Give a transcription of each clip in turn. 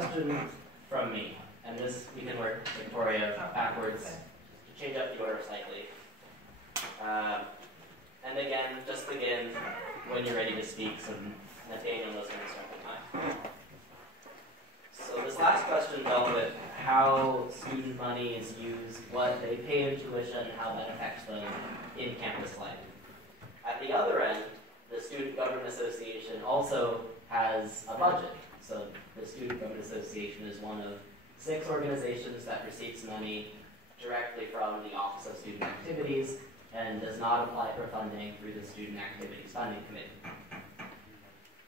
question from me, and this we can work, Victoria, backwards to change up the order slightly. And again, just begin when you're ready to speak, so Nathaniel knows when to start the time. So this last question dealt with how student money is used, what they pay in tuition, how that affects them in campus life. At the other end, the Student Government Association also has a budget. So the Student Government Association is one of 6 organizations that receives money directly from the Office of Student Activities and does not apply for funding through the Student Activities Funding Committee.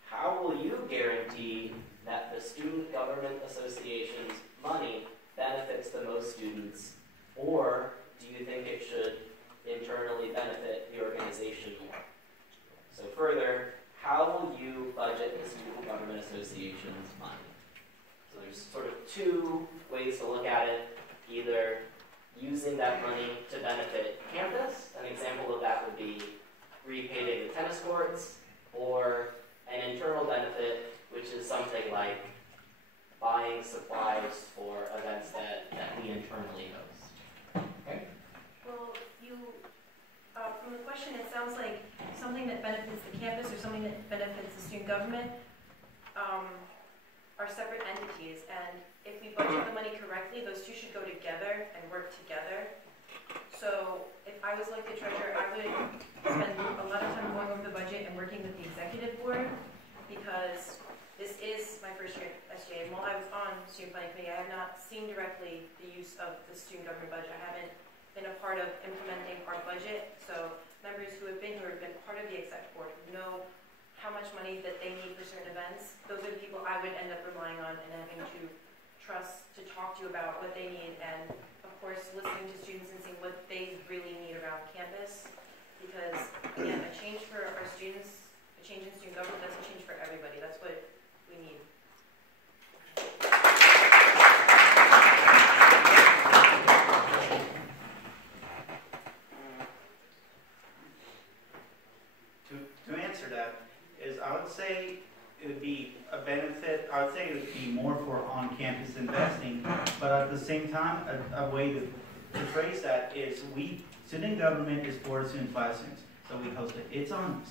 How will you guarantee that the Student Government Association's money benefits the most students, or do you think it should internally benefit the organization more? So further, how will you budget the Student Government Association's money? So there's sort of 2 ways to look at it, either using that money to benefit campus. An example of that would be repaving the tennis courts, or an internal benefit, which is something like buying supplies for events that we internally host. Okay? Well, from the question, it sounds like something that benefits the campus or something that benefits the student government are separate entities, and if we budget the money correctly, those 2 should go together and work together. So if I was like the treasurer, I would spend a lot of time going over the budget and working with the executive board, because this is my first year at SGA, and while I was on student planning committee, I have not seen directly the use of the student government budget. I haven't been a part of implementing our budget, so members who have been part of the exec board know how much money that they need for certain events. Those are the people I would end up relying on and having to trust to talk to about what they need, and of course listening to students and seeing what they really need around campus, because again, a change for our students, a change in student government, that's a change for everybody. That's what we need. To answer that, I would say it would be a benefit. I would say it would be more for on-campus investing, but at the same time, a way to phrase that is student government is for students by students, so we host it. It's on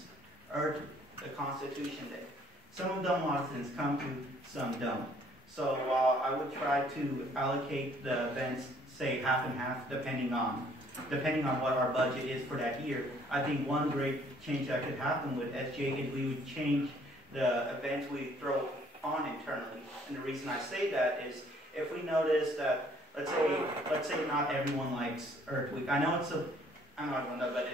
Earth, the Constitution Day. Some of them, a lot of students come to, some don't. So I would try to allocate the events, say half and half, depending on what our budget is for that year. I think one great change that could happen with SGA is we would change the events we throw on internally. And the reason I say that is if we notice that, let's say not everyone likes Earth Week. I know I'm not going to, but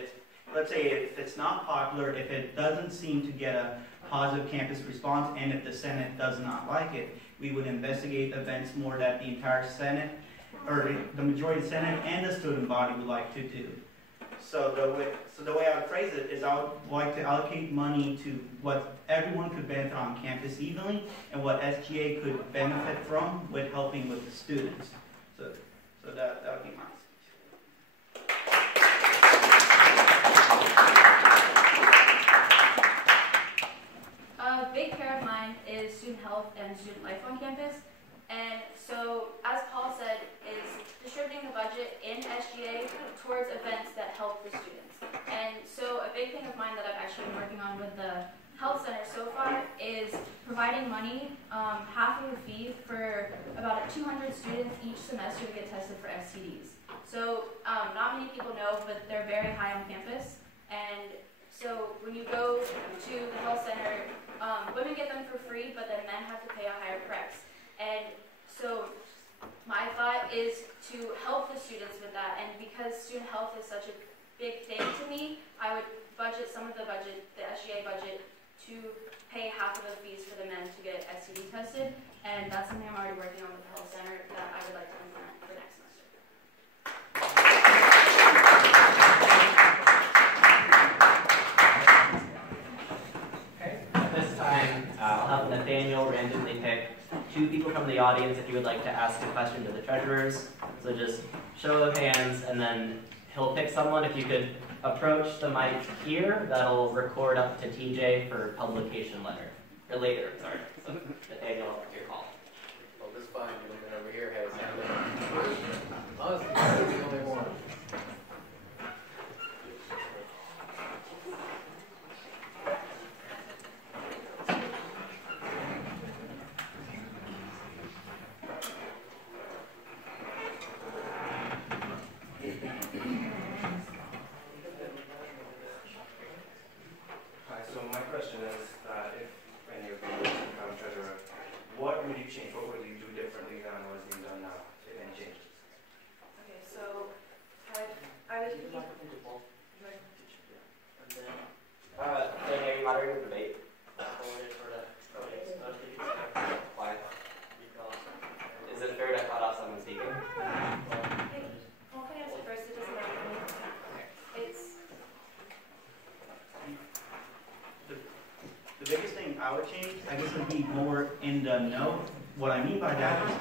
let's say if it's not popular, if it doesn't seem to get a positive campus response, and if the Senate does not like it, we would investigate events more that the entire Senate, or the majority of the Senate and the student body would like to do. So the way I would phrase it is I would like to allocate money to what everyone could benefit on campus evenly, and what SGA could benefit from with helping with the students. So that would be my speech. A big care of mine is student health and student life on campus. And so, as Paul said, is distributing the budget in SGA towards events that help the students. And so a big thing of mine that I've actually been working on with the health center so far is providing money, half of the fee for about 200 students each semester to get tested for STDs. So not many people know, but they're very high on campus. And so when you go to the health center, women get them for free, but then men have to pay a higher price. And so my thought is to help the students with that, and because student health is such a big thing to me, I would budget some of the budget, the SGA budget, to pay half of the fees for the men to get STD tested, and that's something I'm already working on with the health center that I would like to implement for next semester. Okay, at this time, I'll have Nathaniel randomly pick 2 people from the audience if you would like to ask a question to the treasurers. So just show of hands, and then he'll pick someone. If you could approach the mic here, that'll record up to TJ for publication later. So Nathaniel, your call. would you change? What would you do differently than what's being done now, if any changes? Okay, so I was thinking. Then are you moderating the debate? Why? Is it fair to cut off someone speaking? Well, can I answer first? It doesn't matter to me. It's. The biggest thing I would change, I guess, would be more in the know. What I mean by that is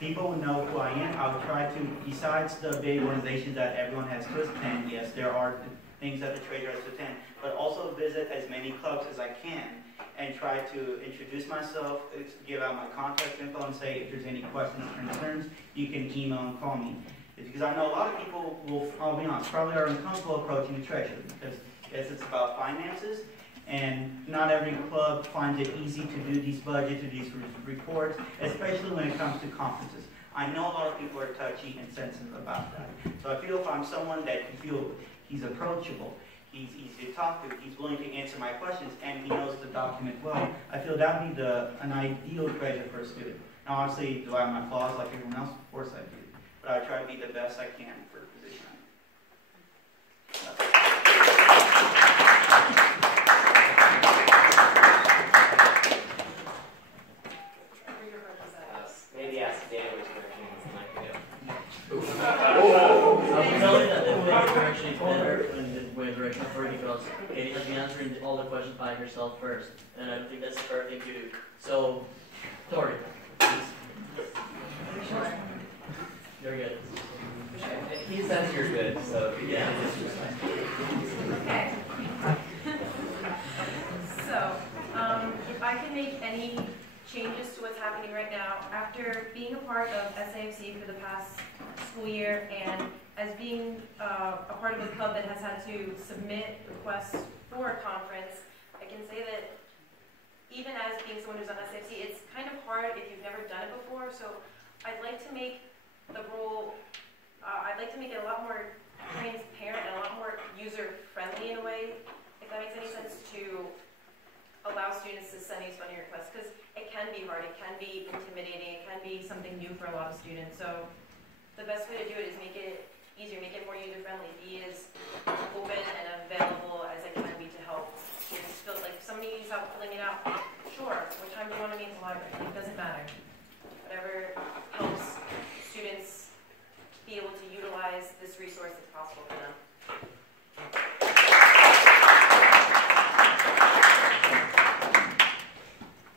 people would know who I am. I would try to, besides the big organizations that everyone has to attend, yes, there are things that the treasurer has to attend, but also visit as many clubs as I can and try to introduce myself, give out my contact info and say if there's any questions or concerns, you can email and call me. It's because I know a lot of people will, I'll be honest, probably are uncomfortable approaching the treasurer because it's about finances. And not every club finds it easy to do these budgets or these reports, especially when it comes to conferences. I know a lot of people are touchy and sensitive about that. So I feel if I'm someone that you feel he's approachable, he's easy to talk to, he's willing to answer my questions, and he knows the document well, I feel that would be an ideal treasure for a student. Now obviously, do I have my flaws like everyone else? Of course I do. But I try to be the best I can for the position I'm in. Maybe ask Dana which direction he's like to go. Tell me that the way direction is better and the way direction for you because Katie has been answering all the questions by herself first, and I don't think that's the fair thing to do. So, Tori, please. You're good. He says you're good, so Yeah. Okay. So, if I can make any changes to what's happening right now, after being a part of SAFC for the past school year and as being a part of a club that has had to submit requests for a conference, I can say that even as being someone who's on SAFC, it's kind of hard if you've never done it before. So I'd like to make the role, I'd like to make it a lot more transparent and a lot more user-friendly in a way, if that makes any sense, to allow students to send these funding requests, because it can be hard, it can be intimidating, it can be something new for a lot of students. So the best way to do it is make it easier, make it more user-friendly, be as open and available as I can be to help students feel like if somebody needs help filling it out, sure, what time do you want to meet in the library? It doesn't matter. Whatever helps students be able to utilize this resource that's possible for them.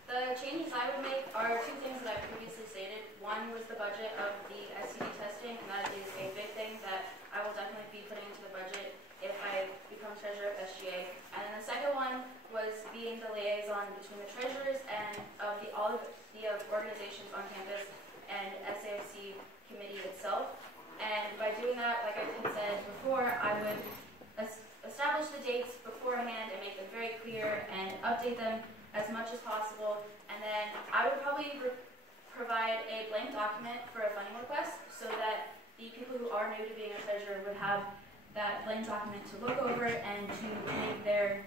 The changes I would make are two things that I previously stated. One was the budget of the SCD testing, and that is a big thing that I will definitely be putting into the budget if I become treasurer of SGA. And then the second one was being the liaison between the treasurers and all of the organizations on campus and SAFC committee itself. And by doing that, like I had said before, I would establish the dates beforehand and make them very clear and update them as much as possible. And then I would probably provide a blank document for a funding request so that the people who are new to being a treasurer would have that blank document to look over and to make their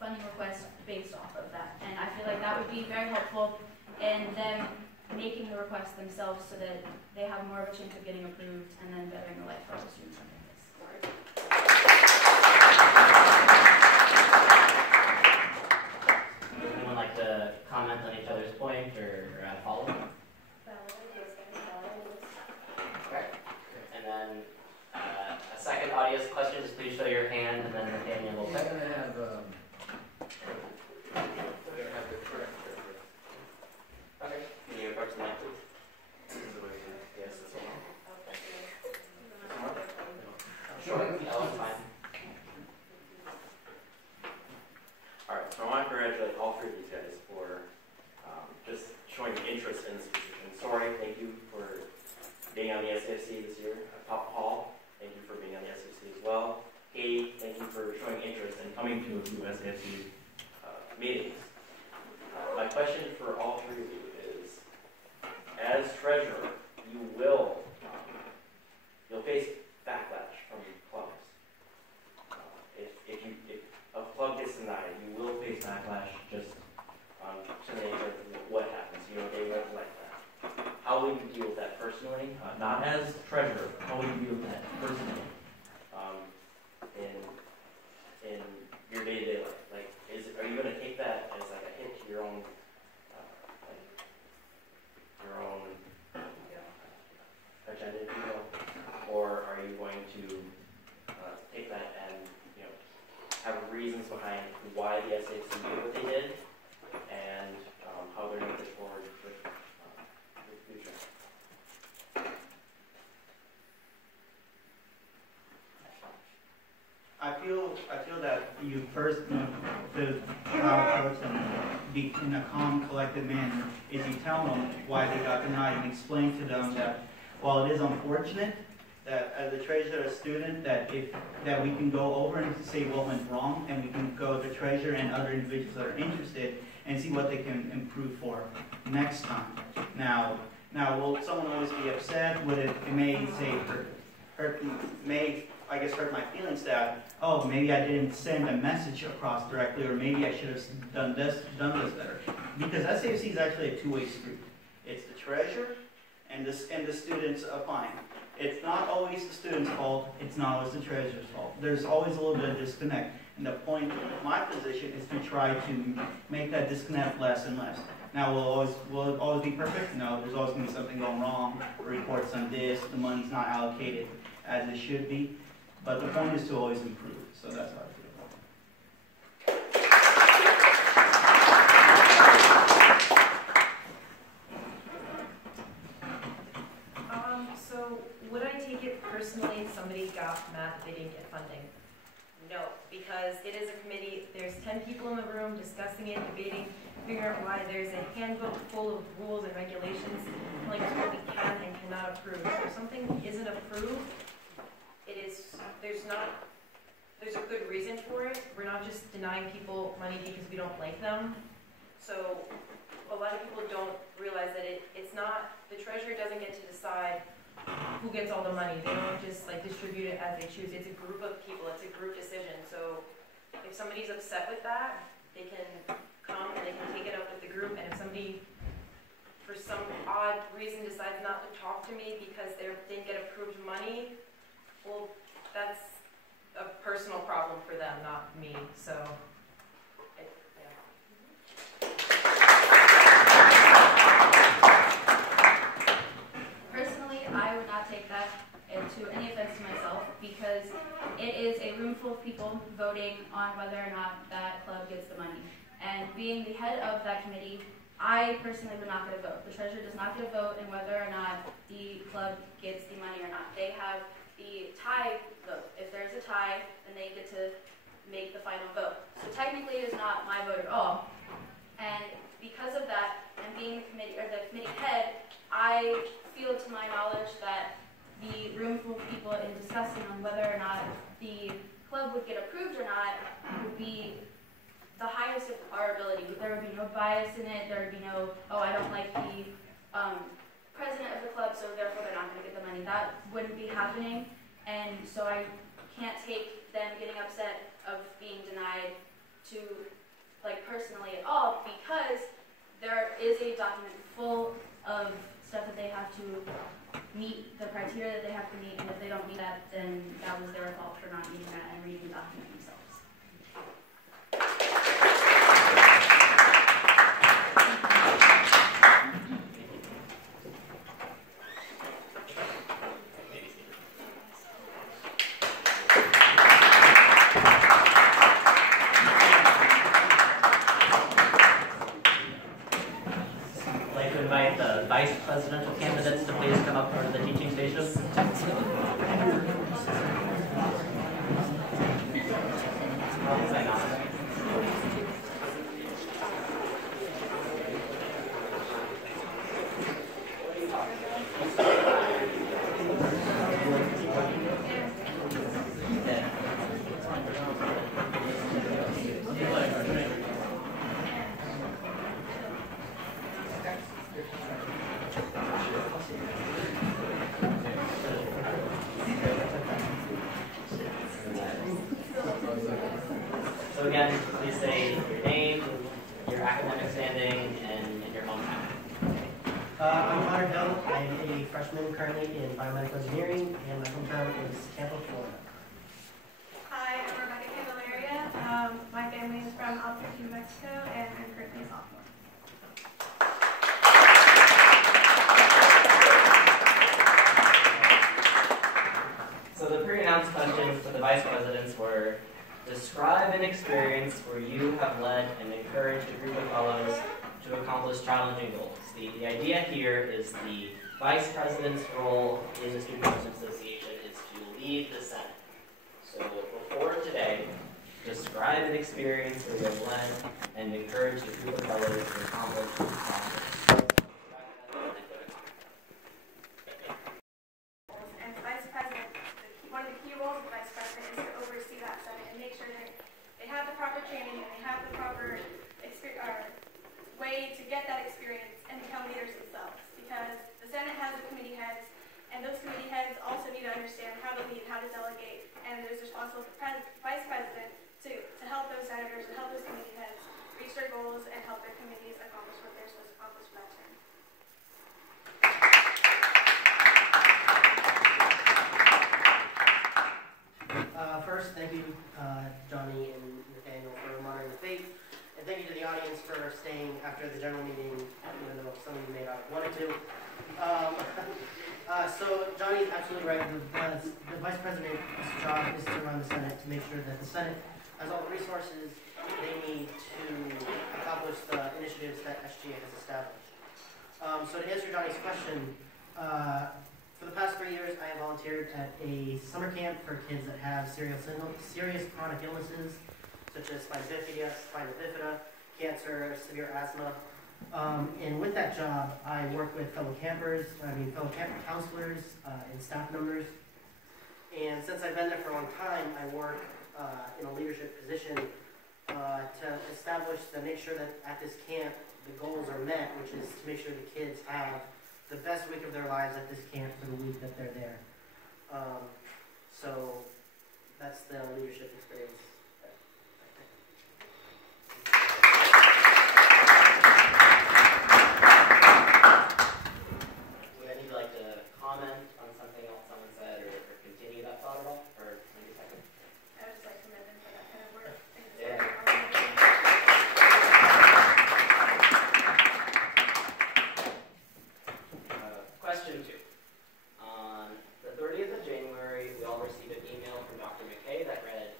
funding request based off of that. And I feel like that would be very helpful in them making the request themselves so that they have more of a chance of getting approved and then bettering the life for all the students on campus. would anyone like to comment on each other's point or add a follow-up? Okay. And then a second audience question, just please show your hand and then Nathaniel will pick. Okay, can you approach the mic, please? Yes, this one. Sure, that one's fine. Alright, so I want to congratulate all three of these guys for just showing interest in this position. Sorry, thank you for being on the SAFC this year. Paul, thank you for being on the SAFC as well. Katie, thank you for showing interest and coming to a few SAFC meetings. My question for all three of you is, as treasurer, you will you'll face backlash from clubs. If a club gets denied, you will face backlash just to the nature of what happens. You personally, not as treasurer. How would you view that personally? In your day-to-day life, like, are you going to take that as like a hit to your own, agenda, if you will, or are you going to take that and have reasons behind why the SAFC did what they did and how they're going to push forward with the future? I feel that you first need to approach and be in a calm, collected manner. Is you tell them why they got denied and explain to them that while it is unfortunate that as a treasurer, a student, that we can go over and say what went wrong, and we can go to the treasurer and other individuals that are interested and see what they can improve for next time. Now, will someone always be upset? Would it may say hurt my feelings that, oh, maybe I didn't send a message across directly, or maybe I should have done this better. Because SAFC is actually a two-way street. It's the treasurer and the students applying. It's not always the student's fault. It's not always the treasurer's fault. There's always a little bit of disconnect. And the point of my position is to try to make that disconnect less and less. Now, will it always be perfect? No, there's always going to be something going wrong. The report's on this, the money's not allocated as it should be. But the point is to always improve. So that's how I feel. So would I take it personally if somebody got mad that they didn't get funding? No, because it is a committee. There's 10 people in the room discussing it, debating, figuring out why. There's a handbook full of rules and regulations telling us what we can and cannot approve. So if something isn't approved, there's a good reason for it. We're not just denying people money because we don't like them. So a lot of people don't realize that it's not, the treasurer doesn't get to decide who gets all the money. They don't just distribute it as they choose. It's a group of people. It's a group decision. So if somebody's upset with that, they can come and they can take it up with the group. And if somebody, for some odd reason, decides not to talk to me because they didn't get approved money, well, that's a personal problem for them, not me. So, Personally, I would not take that to any offense to myself, because it is a room full of people voting on whether or not that club gets the money. And being the head of that committee, I personally would not get a vote. The treasurer does not get a vote in whether or not the club gets the money or not. They have the tie vote. If there's a tie, then they get to make the final vote. So technically it is not my vote at all. And because of that, and being the committee head, I feel to my knowledge that the room full of people in discussing on whether or not the club would get approved or not would be the highest of our ability. There would be no bias in it. There would be no, oh, I don't like the president of the club, so therefore they're not going to get the money. That wouldn't be happening, and so I can't take them getting upset of being denied to, personally at all, because there is a document full of stuff that they have to meet, the criteria that they have to meet, and if they don't meet that, then that was their fault for not meeting that and reading the document themselves. Vice presidential candidates to please come up to the teaching station. So again, please say your name, your academic standing, and your hometown. I'm Hunter Hill. I'm a freshman currently in biomedical engineering, and my hometown is Tampa, Florida. Hi, I'm Rebecca Candelaria. My family is from Albuquerque, New Mexico, and I'm currently a sophomore. So the pre-announced questions for the vice presidents were: describe an experience where you have led and encouraged a group of fellows to accomplish challenging goals. The idea here is the vice president's role in the Student Government Association is to lead the Senate. So before today, describe an experience where you have led and encouraged a group of fellows to accomplish challenging goals. And the vice president, one of the key roles of the vice president is to oversee that Senate and make sure that they have the proper training and they have the proper way to get that experience and become leaders themselves. Because the Senate has the committee heads, and those committee heads also need to understand how to lead, how to delegate, and there's responsible for vice president to help those senators and help those committee heads reach their goals and help their committees accomplish what they're supposed to accomplish for that term. First, thank you, Johnny and Nathaniel, for monitoring the fate. And thank you to the audience for staying after the general meeting, even though some of you may not have wanted to. So Johnny's absolutely right. The vice president's job is to run the Senate, to make sure that the Senate has all the resources they need to accomplish the initiatives that SGA has established. So to answer Johnny's question, for the past 3 years, I have volunteered at a summer camp for kids that have serious chronic illnesses, such as spina bifida, cancer, severe asthma. And with that job, I work with fellow camp counselors and staff members. And since I've been there for a long time, I work in a leadership position to make sure that at this camp, the goals are met, which is to make sure the kids have the best week of their lives at this camp for the week that they're there. So that's the leadership experience. Would any of you like to comment on something else someone said, or continue that thought at all? Or maybe a second? I would just like to commend them for that kind of work. Yeah. Question 2. On the 30th of January, we all received an email from Dr. McKay that read,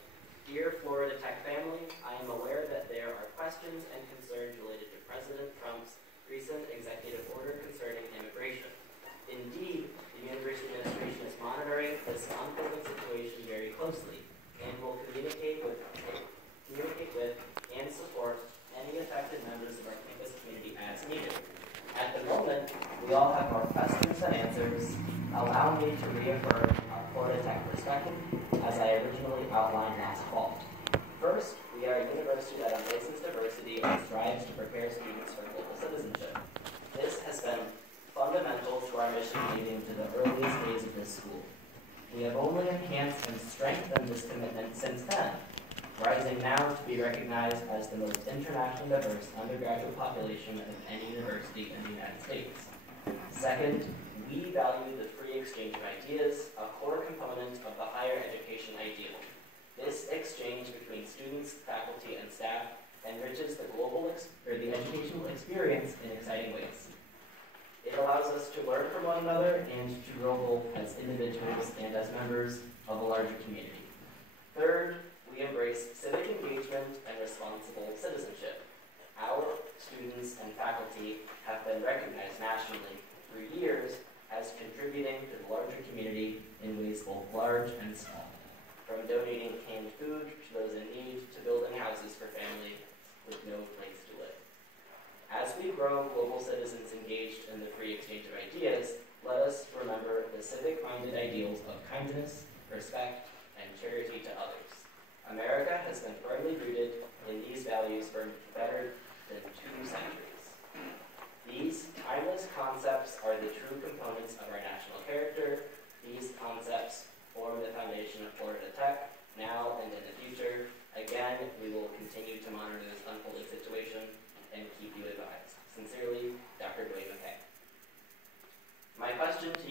"Dear Florida Tech family, I am aware that there are questions and concerns related to President Trump's recent executive order concerning immigration. Indeed, the University Administration is monitoring this unfolding situation very closely and will communicate with and support any affected members of our campus community as needed. At the moment, we all have more questions than answers. Allow me to reaffirm our Florida Tech perspective as I originally outlined last fall. First, we are a university that embraces diversity and strives to prepare students for global citizenship. This has been fundamental to our mission leading to the earliest days of this school. We have only enhanced and strengthened this commitment since then, rising now to be recognized as the most internationally diverse undergraduate population of any university in the United States. Second, we value the free exchange of ideas, a core component of the higher education ideal. This exchange between students, faculty, and staff enriches the the educational experience in exciting ways. It allows us to learn from one another and to grow both as individuals and as members of a larger community. Third, we embrace civic engagement and responsible citizenship. Our students and faculty have been recognized nationally for years as contributing to the larger community in ways both large and small. From donating canned food to those in need to building houses for families with no place to live. As we grow global citizens engaged in the free exchange of ideas, let us remember the civic-minded ideals of kindness, respect, and charity to others. America has been firmly rooted in these values for better than 2 centuries. These timeless concepts are the true components of our national character. These concepts form the foundation of Florida Tech, now and in the future. Again, we will continue to monitor this unfolding situation and keep you advised. Sincerely, Dr. Dwayne McKay. My question to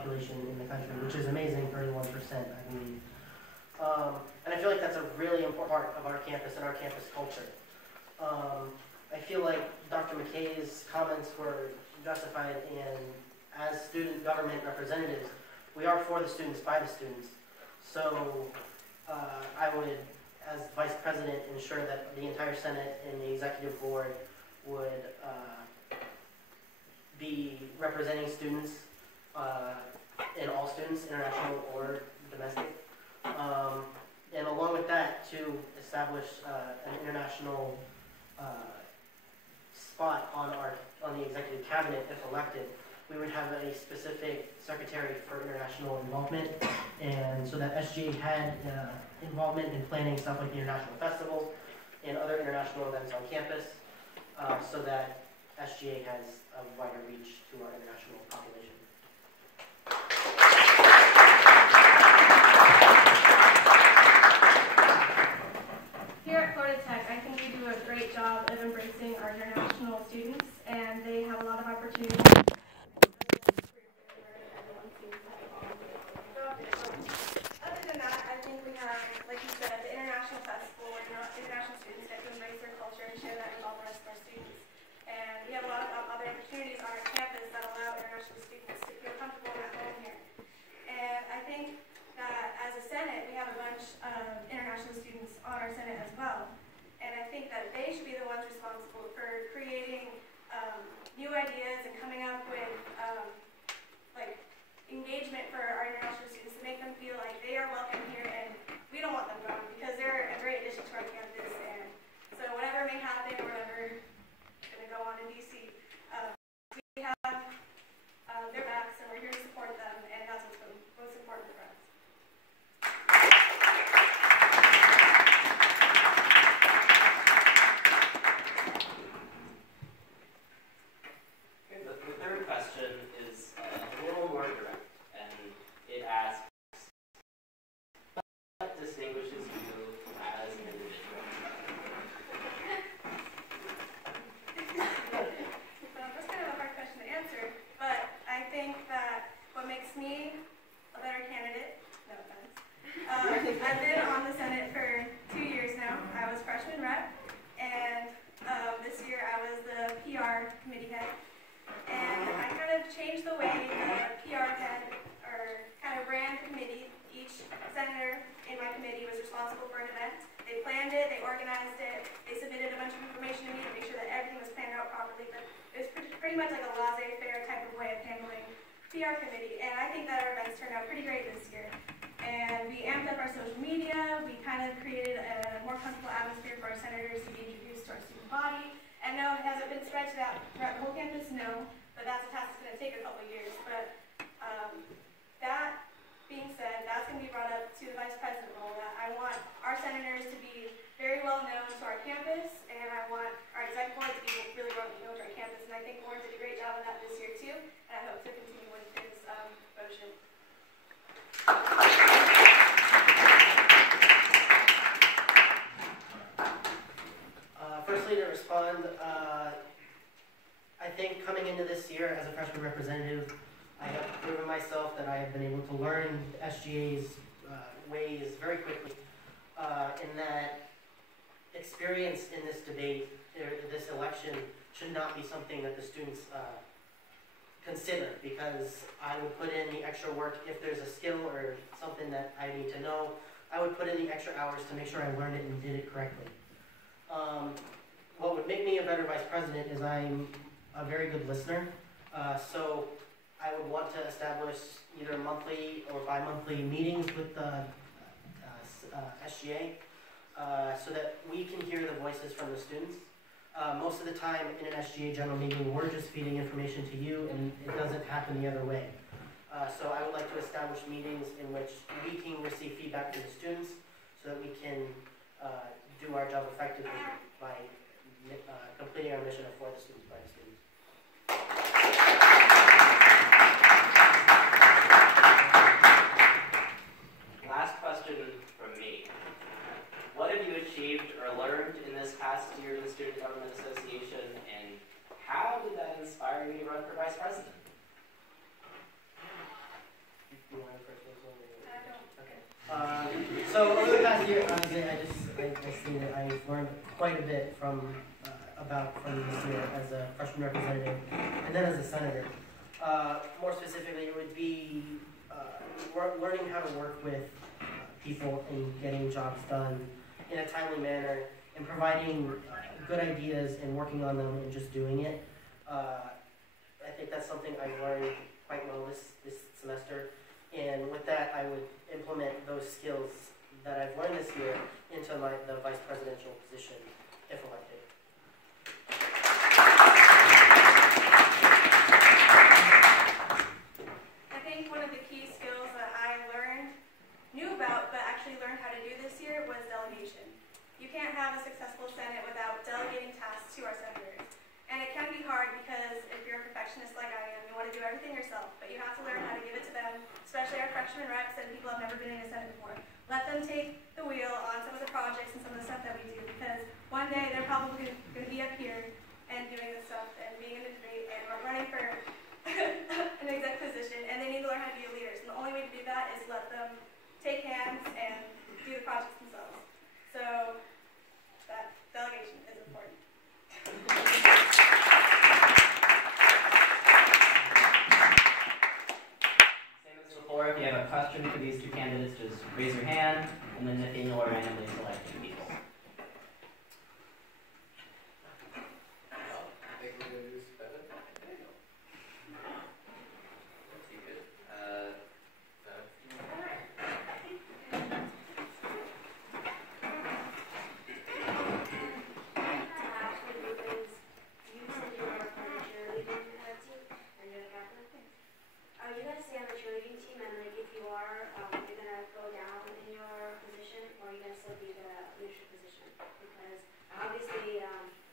population in the country, which is amazing, 31%, I believe. And I feel like that's a really important part of our campus and our campus culture. I feel like Dr. McKay's comments were justified, and as student government representatives, we are for the students, by the students. So I would, as vice president, ensure that the entire Senate and the executive board would be representing students, and all students, international or domestic. And along with that, to establish an international spot on the executive cabinet, if elected, we would have a specific secretary for international involvement, and so that SGA had involvement in planning stuff like the international festivals and other international events on campus, so that SGA has a wider reach to our international population. Here at Florida Tech, I think we do a great job of embracing our international students, and they have a lot of opportunities. Other than that, I think we have, like you said, the international festival where international students get to embrace their culture and share that with all the rest of our students. And we have a lot of other opportunities on our campus that allow international students to feel comfortable and at home here. And I think that as a Senate, we have a bunch of international students on our Senate as well. And I think that they should be the ones responsible for creating new ideas and coming up with like engagement for our international students to make them feel like they are welcome here and we don't want them gone because they're a great addition to our campus. And so whatever may happen or whatever is going to go on in DC, we have their backs and we're here to support them, and that's what's most important for us. The third question is a little more direct, and it asks, what distinguishes you as an individual? That's kind of a hard question to answer, but I think that what makes me a better candidate, no offense, I've been on the Senate for 2 years now. I was freshman rep, and this year I was the PR committee head. And I kind of changed the way the PR head, or kind of ran the committee. Each senator in my committee was responsible for an event. They planned it, they organized it, they submitted a bunch of information to me to make sure that everything was planned out properly. But it was pretty much like a laissez-faire type of way of handling PR committee. And I think that our events turned out pretty great this year. And we amped up our social media, we kind of created a more comfortable atmosphere for our senators to be introduced to our student body. And no, has it been stretched out throughout the whole campus? No. But that's a task that's going to take a couple of years. But that being said, that's going to be brought up to the vice president role. That I want our senators to be very well known to our campus, and I want our exec board to be really well known to our campus. And I think Warren did a great job of that this year too, and I hope to continue with his motion. Firstly, to respond, I think coming into this year as a freshman representative, I have proven myself that I have been able to learn SGA's ways very quickly, in that experience in this debate, this election, should not be something that the students consider, because I would put in the extra work if there's a skill or something that I need to know. I would put in the extra hours to make sure I learned it and did it correctly. What would make me a better vice president is I'm a very good listener, so I would want to establish either monthly or bi-monthly meetings with the SGA, so that we can hear the voices from the students. Most of the time in an SGA general meeting, we're just feeding information to you, and it doesn't happen the other way. So I would like to establish meetings in which we can receive feedback from the students, so that we can do our job effectively by completing our mission of for the students, by the students. Last question from me. What have you achieved or learned in this past year in the Student Government Association, and how did that inspire you to run for vice president? So over the past year, obviously, I see that I've learned quite a bit from this year as a freshman representative, and then as a senator. More specifically, it would be learning how to work with people and getting jobs done in a timely manner, and providing good ideas and working on them and just doing it. I think that's something I learned quite well this semester. And with that, I would implement those skills that I've learned this year into the vice presidential position, if elected. I think one of the key skills that I knew about, but actually learned how to do this year was delegation. You can't have a successful Senate without delegating tasks to our senators. And it can be hard because if you're a perfectionist like I am, you want to do everything yourself, but you have to learn how to give it to them, especially our freshman reps and people who have never been in a Senate before. Let them take the wheel on some of the projects and some of the stuff that we do, because one day they're probably going to be up here and doing this stuff and being in the debate and running for an exec position, and they need to learn how to be leaders. And the only way to do that is let them take hands and do the projects themselves. So that delegation is important. Before, if you have a question for these two candidates, just raise your hand, and then Nathaniel will randomly select two people. I think we're going to do better. Are you going to stay on the cheerleading team, and like if you are, you're going to go down in your position, or are you going to still be the leadership position? Because obviously,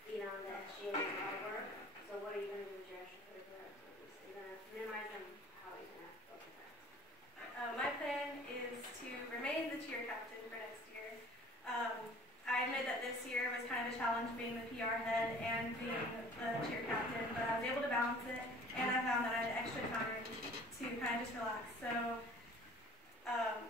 being on the SGA is a lot of work. So what are you going to do with your extracurricular activities? Are you going to minimize them? How are you going to go with that? My plan is to remain the cheer captain for next year. I admit that this year was kind of a challenge being the PR head and being the cheer captain, but I was able to balance it, and I found that I had extra time to kind of just relax. So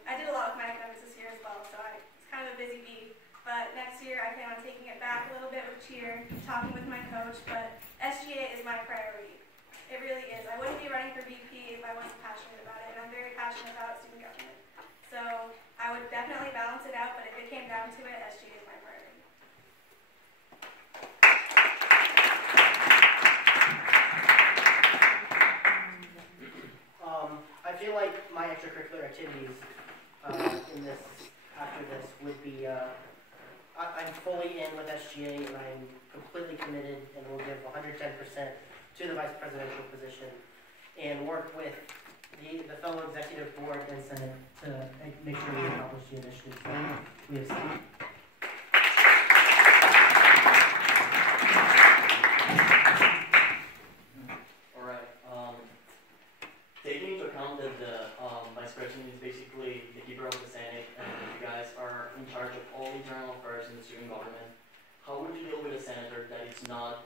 I did a lot with my academics this year as well, so it's kind of a busy bee. But next year I plan on taking it back a little bit with cheer, talking with my coach, but SGA is my priority. It really is. I wouldn't be running for VP if I wasn't passionate about it, and I'm very passionate about student government. So I would definitely balance it out, but if it came down to it, SGA is my priority. I feel like my extracurricular activities after this would be, I'm fully in with SGA, and I'm completely committed and will give 110% to the vice presidential position and work with the fellow executive board and Senate to make sure we accomplish the initiatives that we have set. Taking into account that the vice president is basically the keeper of the Senate, and you guys are in charge of all internal affairs in the student government, how would you deal with a senator that is not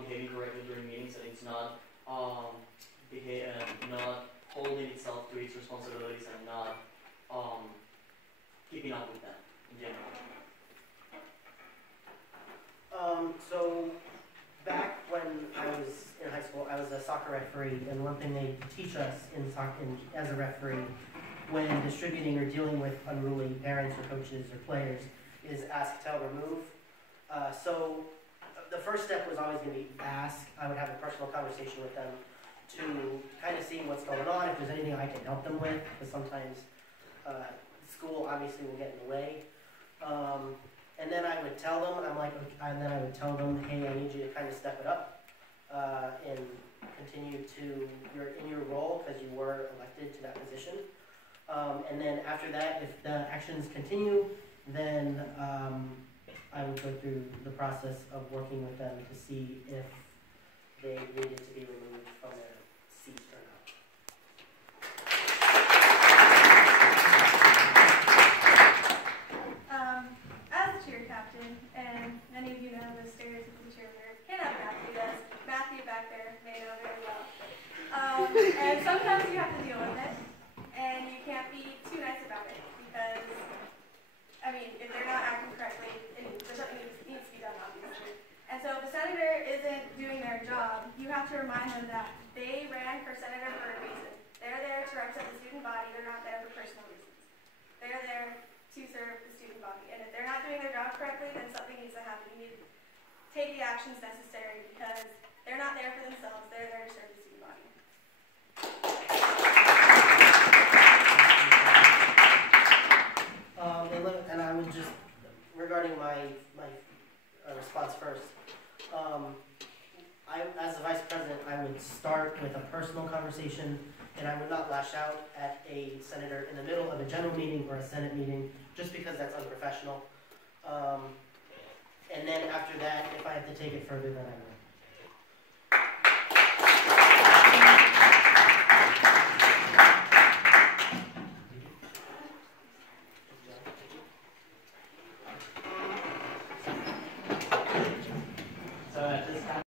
behaving correctly during meetings, that it's not not holding itself to its responsibilities and not keeping up with them in general? So back when I was in high school, I was a soccer referee, and one thing they teach us as a referee when distributing or dealing with unruly parents or coaches or players is ask, tell, remove. So the first step was always going to be ask. I would have a personal conversation with them to kind of see what's going on, if there's anything I can help them with, because sometimes school obviously will get in the way. And then I would tell them, hey, I need you to kind of step it up and continue in your role because you were elected to that position. And then after that, if the actions continue, then I would go through the process of working with them to see if they needed to be removed from their seats or not. As the cheer captain, and many of you know the stereotypical cheerleader, can't have Matthew does. Matthew back there may know very well. And sometimes you have to deal with it, and you can't be too nice about it, because correctly, then something needs to happen. You need to take the actions necessary because they're not there for themselves. They're there to serve the student body. And I would just, regarding my response first, as the vice president, I would start with a personal conversation, and I would not lash out at a senator in the middle of a general meeting or a Senate meeting, just because that's unprofessional. And then after that, if I have to take it further, then I will.